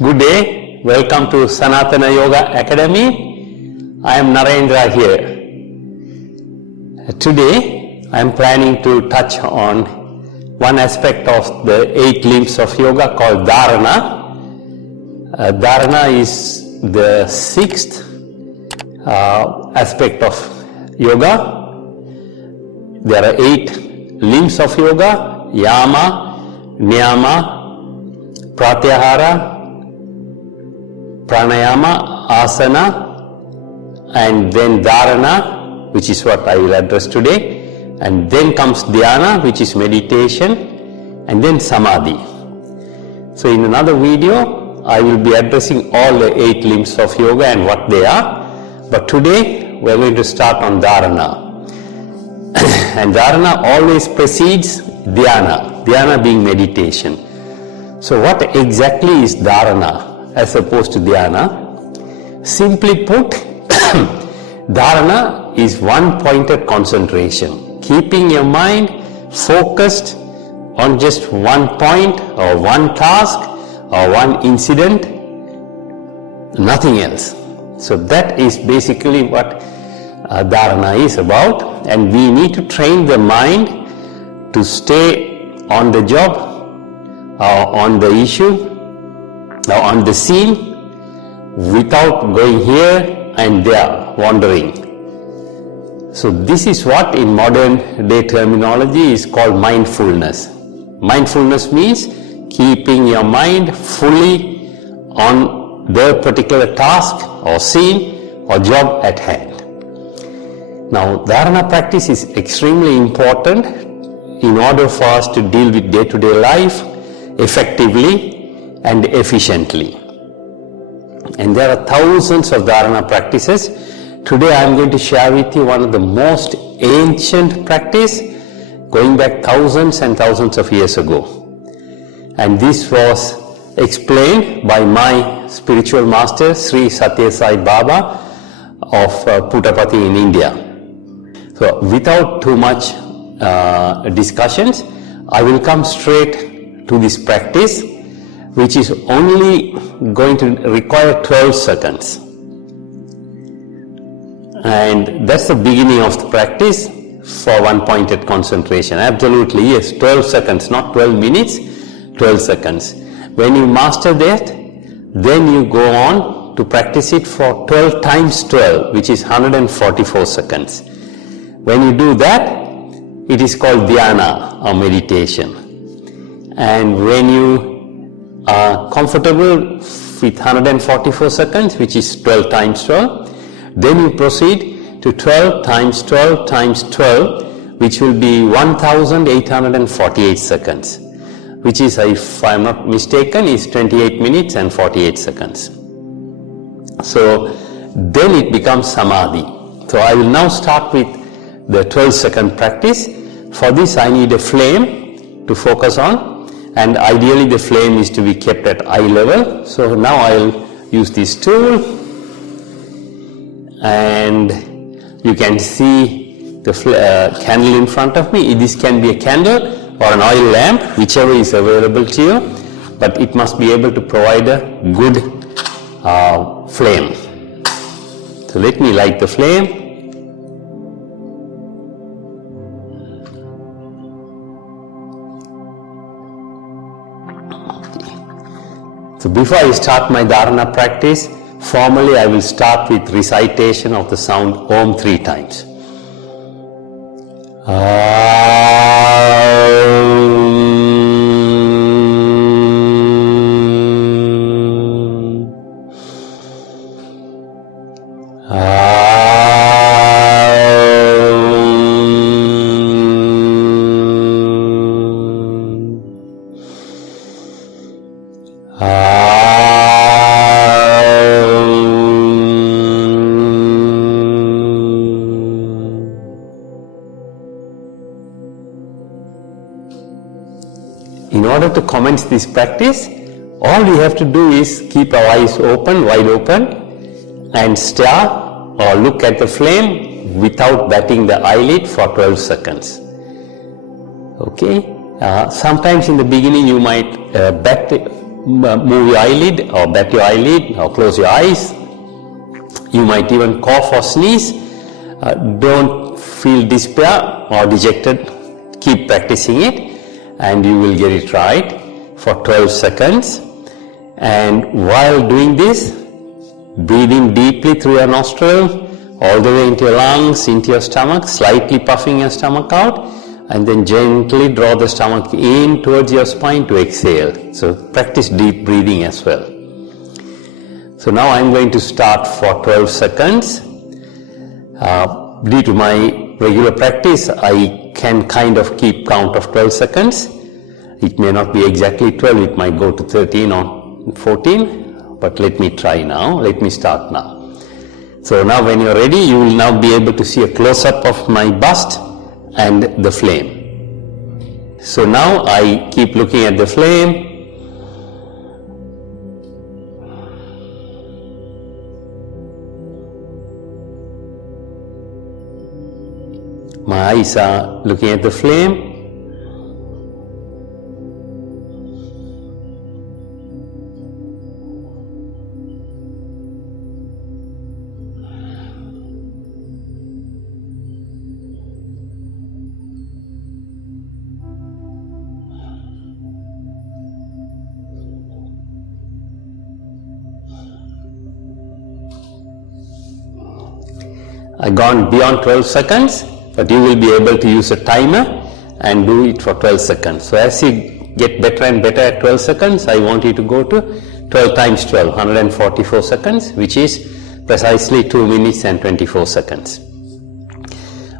Good day, welcome to Sanatana Yoga Academy. I am Narendra here. Today I am planning to touch on one aspect of the 8 limbs of yoga called Dharana. Dharana is the 6th aspect of yoga. There are 8 limbs of yoga: Yama, Niyama, Pratyahara, Pranayama, Asana, and then Dharana, which is what I will address today, and then comes Dhyana, which is meditation, and then Samadhi. So in another video I will be addressing all the 8 limbs of yoga and what they are, but today we are going to start on Dharana. And Dharana always precedes Dhyana, Dhyana being meditation. So what exactly is Dharana as opposed to Dhyana? Simply put, Dharana is one-pointed concentration, keeping your mind focused on just one point or one task or one incident, nothing else. So that is basically what Dharana is about, and we need to train the mind to stay on the job or on the issue or on the scene without going here and there, wandering. So this is what in modern day terminology is called mindfulness. Mindfulness means keeping your mind fully on the particular task or scene or job at hand. Now, Dharana practice is extremely important in order for us to deal with day-to-day life effectively and efficiently. And there are thousands of Dharana practices. Today I am going to share with you one of the most ancient practice going back thousands and thousands of years ago. And this was explained by my spiritual master Sri Satya Sai Baba of Puttaparthi in India. So without too much discussions, I will come straight to this practice, which is only going to require 12 seconds. And that's the beginning of the practice for one-pointed concentration. Absolutely, yes, 12 seconds, not 12 minutes, 12 seconds. When you master that, then you go on to practice it for 12 times 12, which is 144 seconds. When you do that, it is called Dhyana or meditation. And when you are comfortable with 144 seconds, which is 12 times 12, then you proceed to 12 times 12 times 12, which will be 1848 seconds, which is, if I am not mistaken, is 28 minutes and 48 seconds. So then it becomes Samadhi. So I will now start with the 12-second practice. For this I need a flame to focus on, and ideally the flame is to be kept at eye level. So now I will use this tool, and you can see the candle in front of me. This can be a candle or an oil lamp, whichever is available to you, but it must be able to provide a good flame. So let me light the flame. So before I start my Dharana practice, formally I will start with recitation of the sound Om 3 times. In order to commence this practice, all we have to do is keep our eyes open, wide open, and stare or look at the flame without batting the eyelid for 12 seconds. Okay? Sometimes in the beginning you might bat move your eyelid or bat your eyelid or close your eyes. You might even cough or sneeze. Don't feel despair or dejected. Keep practicing it and you will get it right for 12 seconds. And while doing this, breathe in deeply through your nostril, all the way into your lungs, into your stomach, slightly puffing your stomach out, and then gently draw the stomach in towards your spine to exhale. So practice deep breathing as well. So now I'm going to start for 12 seconds. Due to my regular practice, I can kind of keep count of 12 seconds. It may not be exactly 12, it might go to 13 or 14, but let me try now. Let me start now. So now when you're ready, you will now be able to see a close-up of my bust and the flame. So now I keep looking at the flame. My eyes are looking at the flame. I've gone beyond 12 seconds, but you will be able to use a timer and do it for 12 seconds. So as you get better and better at 12 seconds, I want you to go to 12 times 12, 144 seconds, which is precisely 2 minutes and 24 seconds.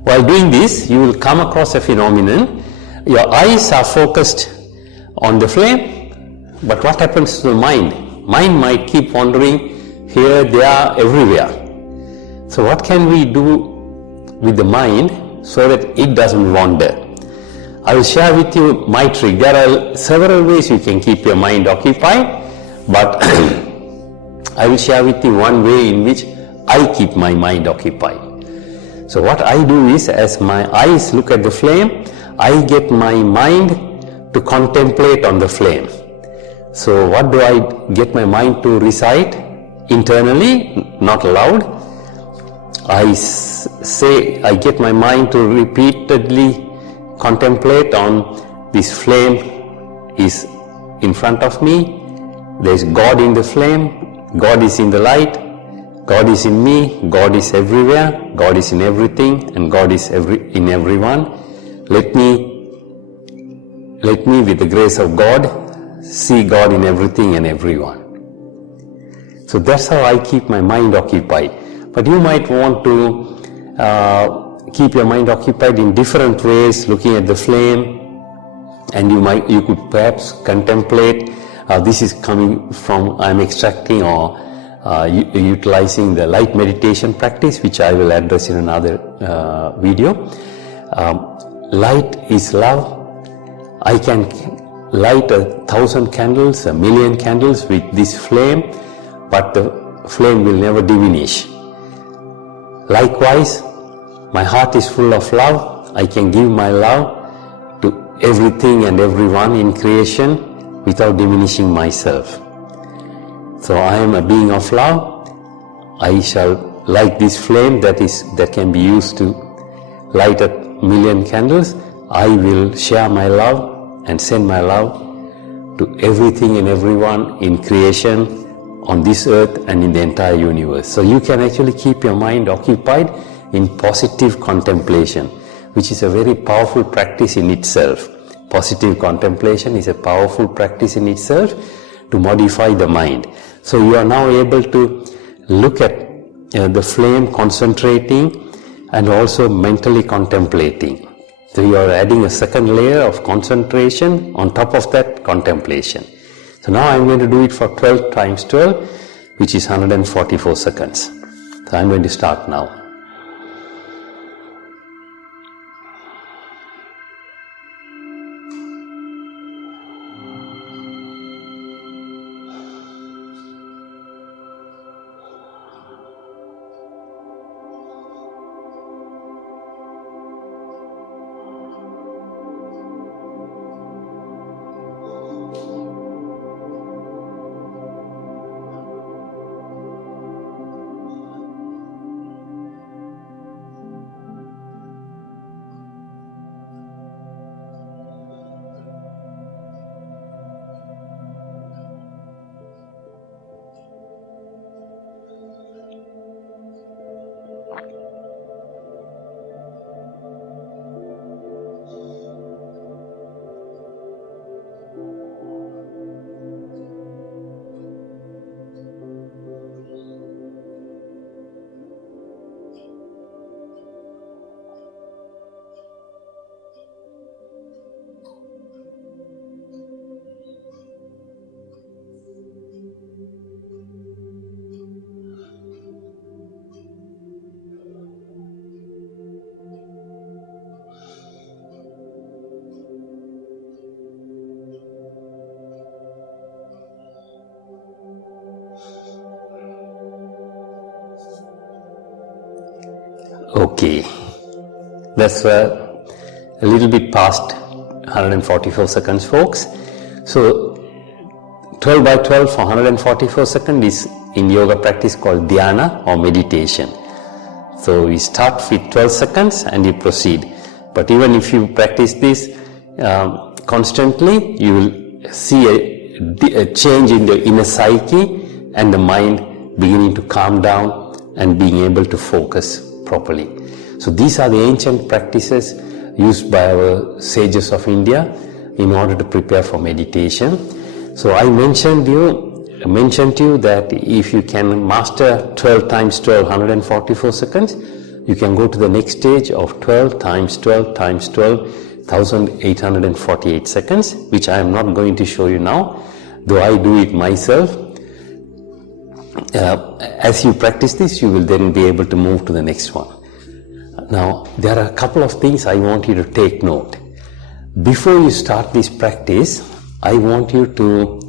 While doing this, you will come across a phenomenon. Your eyes are focused on the flame, but what happens to the mind? Mind might keep wandering here, there, everywhere. So what can we do with the mind so that it doesn't wander? I will share with you my trick. There are several ways you can keep your mind occupied, but I will share with you one way in which I keep my mind occupied. So what I do is, as my eyes look at the flame, I get my mind to contemplate on the flame. So what do I get my mind to recite internally, not loud? I get my mind to repeatedly contemplate on this flame is in front of me. There is God in the flame, God is in the light, God is in me, God is everywhere, God is in everything, and God is in everyone. Let me with the grace of God see God in everything and everyone. So that's how I keep my mind occupied. But you might want to keep your mind occupied in different ways, looking at the flame, and you could perhaps contemplate. This is coming from, I'm extracting or utilizing the light meditation practice, which I will address in another video. Light is love. I can light 1,000 candles, 1,000,000 candles with this flame, but the flame will never diminish. Likewise, my heart is full of love. I can give my love to everything and everyone in creation without diminishing myself. So I am a being of love. I shall light this flame that can be used to light 1,000,000 candles. I will share my love and send my love to everything and everyone in creation, on this earth and in the entire universe. So you can actually keep your mind occupied in positive contemplation, which is a very powerful practice in itself. Positive contemplation is a powerful practice in itself to modify the mind. So you are now able to look at the flame, concentrating and also mentally contemplating. So you are adding a second layer of concentration on top of that contemplation. So now I'm going to do it for 12 times 12, which is 144 seconds. So I'm going to start now. Okay, that's a little bit past 144 seconds, folks. So 12 by 12 for 144 seconds is in yoga practice called Dharana or meditation. So we start with 12 seconds and you proceed. But even if you practice this constantly, you will see a change in the inner psyche and the mind beginning to calm down and being able to focus properly. So these are the ancient practices used by our sages of India in order to prepare for meditation. So I mentioned to you that if you can master 12 times 12, 144 seconds, you can go to the next stage of 12 times 12 times 12, 1848 seconds, which I am not going to show you now, though I do it myself. As you practice this, you will then be able to move to the next one. Now, there are a couple of things I want you to take note. Before you start this practice, I want you to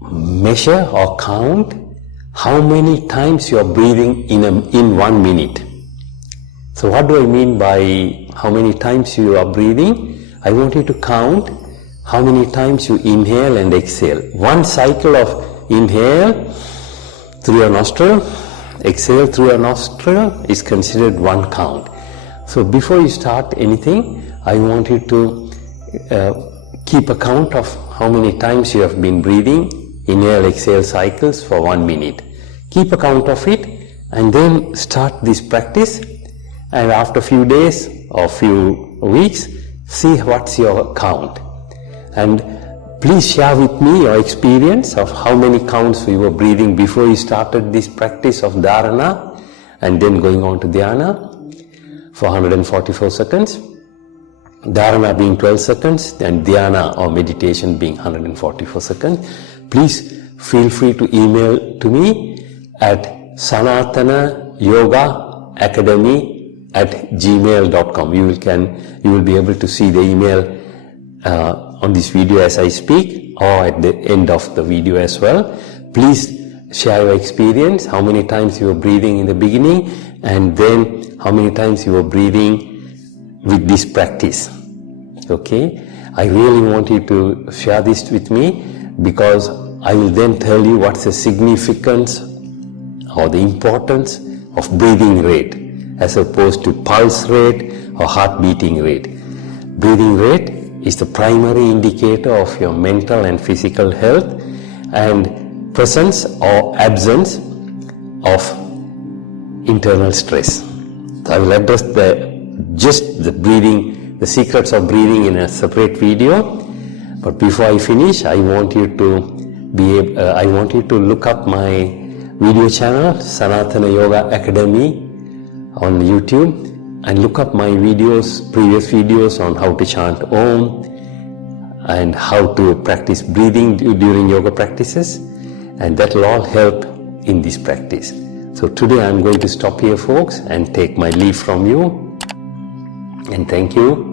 measure or count how many times you are breathing in 1 minute. So what do I mean by how many times you are breathing? I want you to count how many times you inhale and exhale. One cycle of inhale through your nostril, exhale through your nostril is considered one count. So before you start anything, I want you to keep a count of how many times you have been breathing, inhale, exhale cycles for 1 minute. Keep a count of it and then start this practice, and after a few days or few weeks, see what's your count. And please share with me your experience of how many counts you were breathing before you started this practice of Dharana and then going on to Dhyana for 144 seconds. Dharana being 12 seconds and Dhyana or meditation being 144 seconds. Please feel free to email to me at sanatanayogaacademy@gmail.com. You will be able to see the email on this video as I speak or at the end of the video as well. Please share your experience, how many times you were breathing in the beginning and then how many times you were breathing with this practice. Okay, I really want you to share this with me because I will then tell you what's the significance or the importance of breathing rate as opposed to pulse rate or heart beating rate. Breathing rate is the primary indicator of your mental and physical health and presence or absence of internal stress. So I will address the secrets of breathing in a separate video. But before I finish, I want you to look up my video channel, Sanatana Yoga Academy on YouTube, and look up my previous videos on how to chant Om and how to practice breathing during yoga practices, and that will all help in this practice. So today I'm going to stop here, folks, and take my leave from you, and thank you.